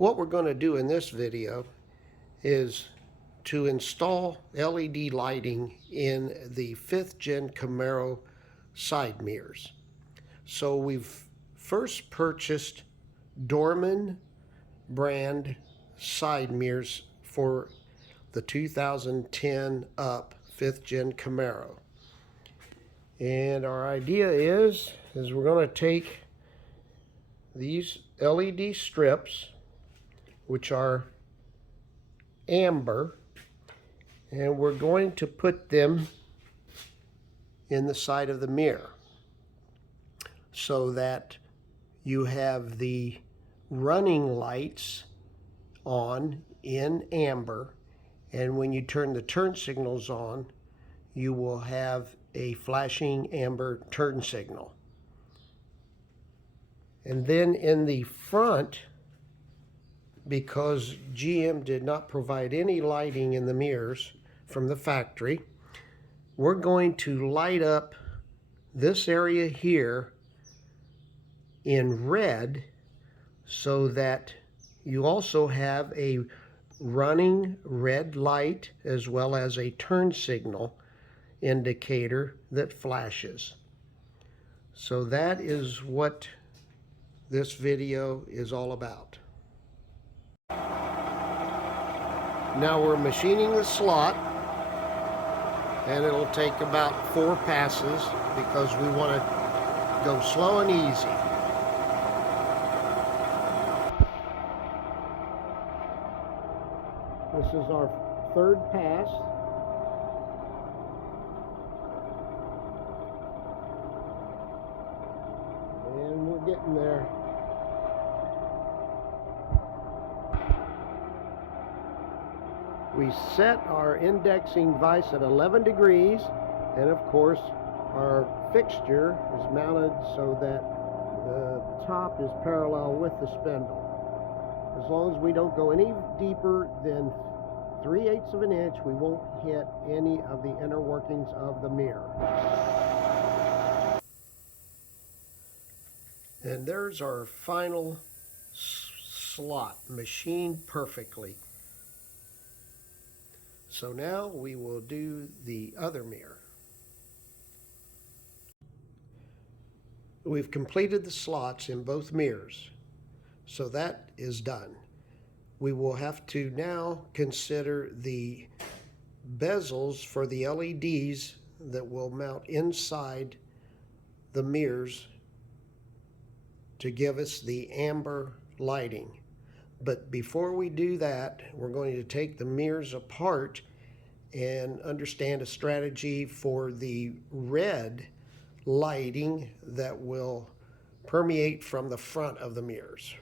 What we're going to do in this video is to install LED lighting in the 5th gen Camaro side mirrors. So we've first purchased Dorman brand side mirrors for the 2010 up 5th gen Camaro. And our idea is we're going to take these LED strips, which are amber, and we're going to put them in the side of the mirror so that you have the running lights on in amber, and when you turn the turn signals on, you will have a flashing amber turn signal. And then in the front, because GM did not provide any lighting in the mirrors from the factory, we're going to light up this area here in red so that you also have a running red light as well as a turn signal indicator that flashes. So that is what this video is all about. Now we're machining the slot, and it'll take about 4 passes because we want to go slow and easy. This is our 3rd pass. And we're getting there. We set our indexing vise at 11 degrees, and of course our fixture is mounted so that the top is parallel with the spindle. As long as we don't go any deeper than 3/8 of an inch, we won't hit any of the inner workings of the mirror. And there's our final slot, machined perfectly. So now we will do the other mirror. We've completed the slots in both mirrors, so that is done. We will have to now consider the bezels for the LEDs that will mount inside the mirrors to give us the amber lighting. But before we do that, we're going to take the mirrors apart and understand a strategy for the red lighting that will permeate from the front of the mirrors.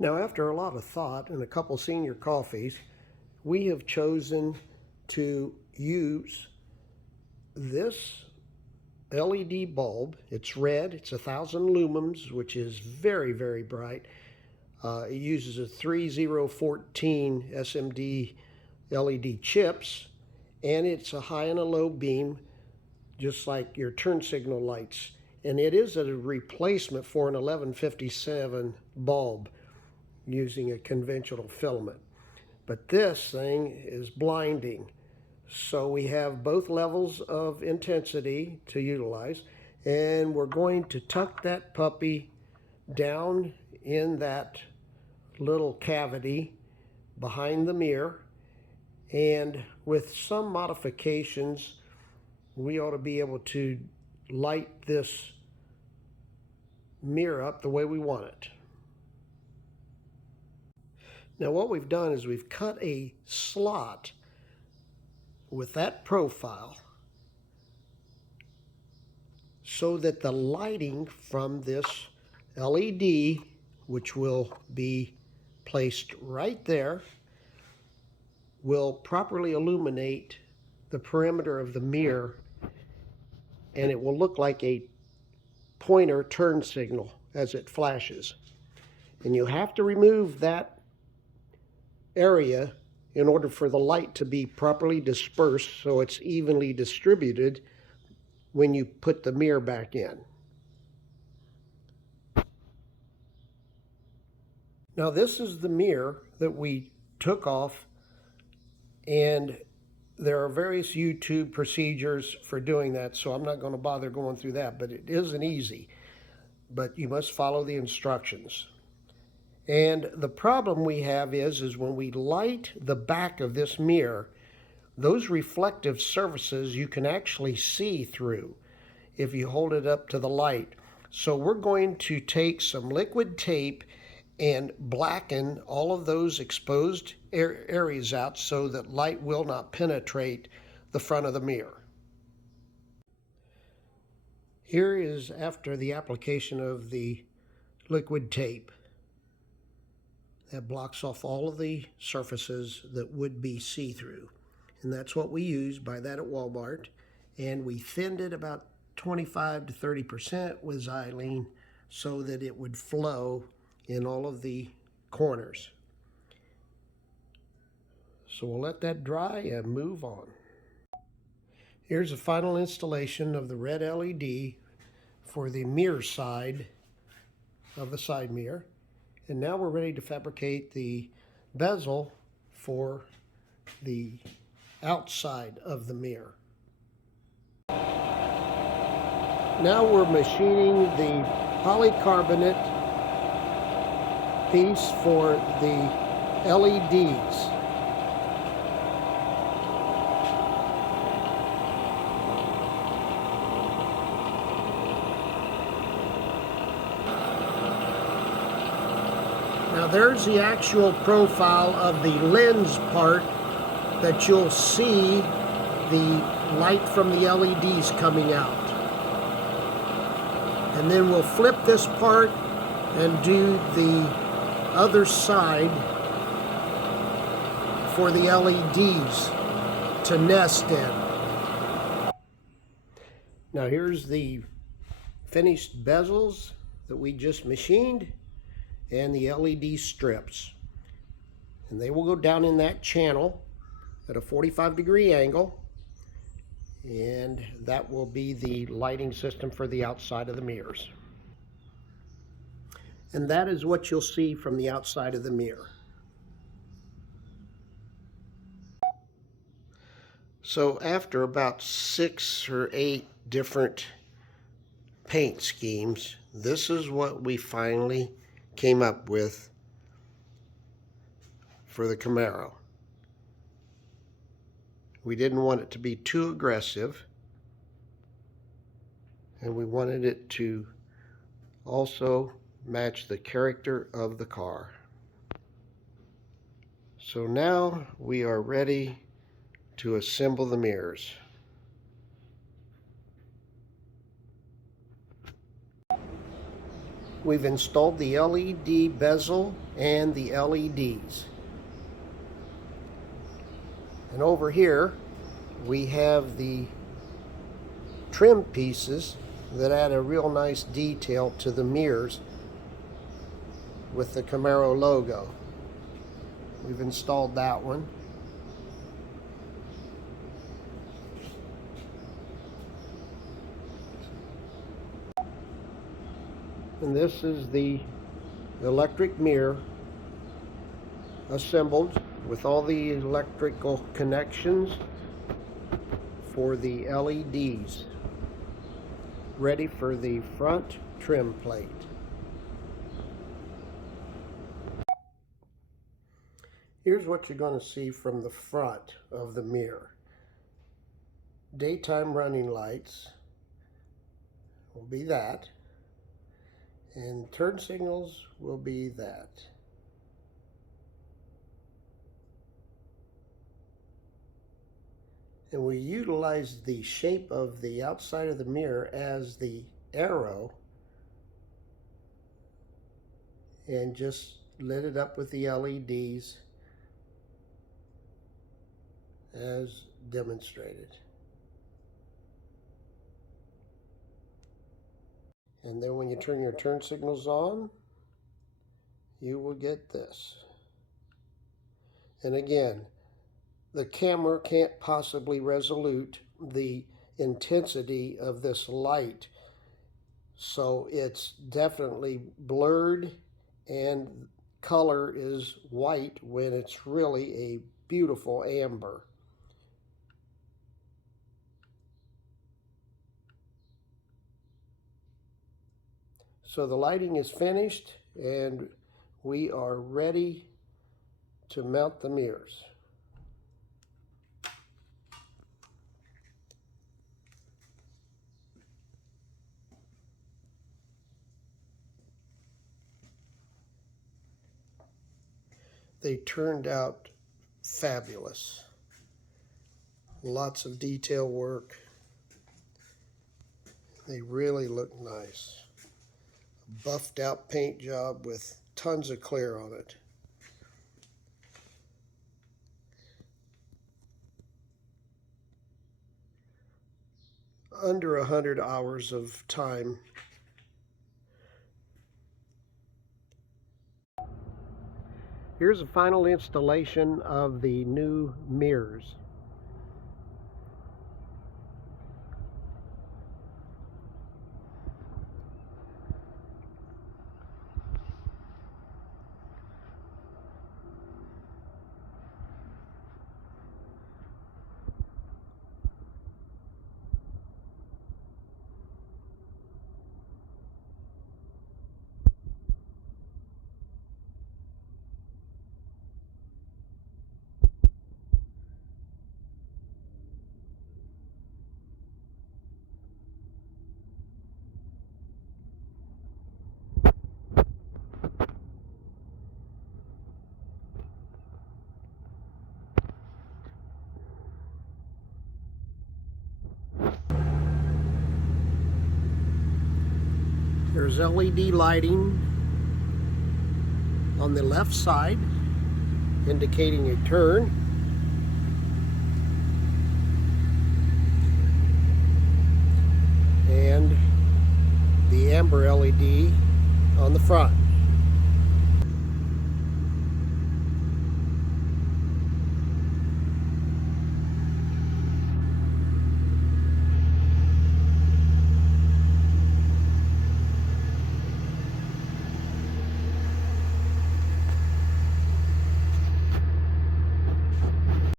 Now, after a lot of thought and a couple senior coffees, we have chosen to use this LED bulb. It's red, it's 1,000 lumens, which is very, very bright. It uses a 3014 SMD LED chips, and it's a high and a low beam, just like your turn signal lights. And it is a replacement for an 1157 bulb using a conventional filament. But this thing is blinding. So we have both levels of intensity to utilize, and we're going to tuck that puppy down in that little cavity behind the mirror, and with some modifications we ought to be able to light this mirror up the way we want it. Now what we've done is we've cut a slot with that profile so that the lighting from this LED, which will be placed right there, will properly illuminate the perimeter of the mirror, and it will look like a pointer turn signal as it flashes. And you have to remove that area in order for the light to be properly dispersed so it's evenly distributed when you put the mirror back in. Now this is the mirror that we took off, and there are various YouTube procedures for doing that, so I'm not going to bother going through that, but it isn't easy. But you must follow the instructions. And the problem we have is when we light the back of this mirror, those reflective surfaces you can actually see through if you hold it up to the light. So we're going to take some liquid tape and blacken all of those exposed areas out so that light will not penetrate the front of the mirror. Here is after the application of the liquid tape. That blocks off all of the surfaces that would be see-through. And that's what we use. Buy that at Walmart. And we thinned it about 25 to 30% with xylene so that it would flow in all of the corners. So we'll let that dry and move on. Here's a final installation of the red LED for the mirror side of the side mirror. And now we're ready to fabricate the bezel for the outside of the mirror. Now we're machining the polycarbonate piece for the LEDs. Now there's the actual profile of the lens part that you'll see the light from the LEDs coming out. And then we'll flip this part and do the other side for the LEDs to nest in. Now here's the finished bezels that we just machined and the LED strips. And they will go down in that channel at a 45-degree angle. And that will be the lighting system for the outside of the mirrors. And that is what you'll see from the outside of the mirror. So after about 6 or 8 different paint schemes, this is what we finally came up with for the Camaro. We didn't want it to be too aggressive, and we wanted it to also match the character of the car. So now we are ready to assemble the mirrors. We've installed the LED bezel and the LEDs. And over here we have the trim pieces that add a real nice detail to the mirrors with the Camaro logo. We've installed that one. And this is the electric mirror assembled with all the electrical connections for the LEDs, ready for the front trim plate. Here's what you're going to see from the front of the mirror. Daytime running lights will be that, and turn signals will be that. And we utilize the shape of the outside of the mirror as the arrow and just lit it up with the LEDs as demonstrated. And then when you turn your turn signals on, you will get this. And again, the camera can't possibly resolute the intensity of this light, so it's definitely blurred and color is white when it's really a beautiful amber. So the lighting is finished and we are ready to mount the mirrors. They turned out fabulous. Lots of detail work. They really look nice. Buffed out paint job with tons of clear on it. Under 100 hours of time. Here's a final installation of the new mirrors. There's LED lighting on the left side, indicating a turn. And the amber LED on the front.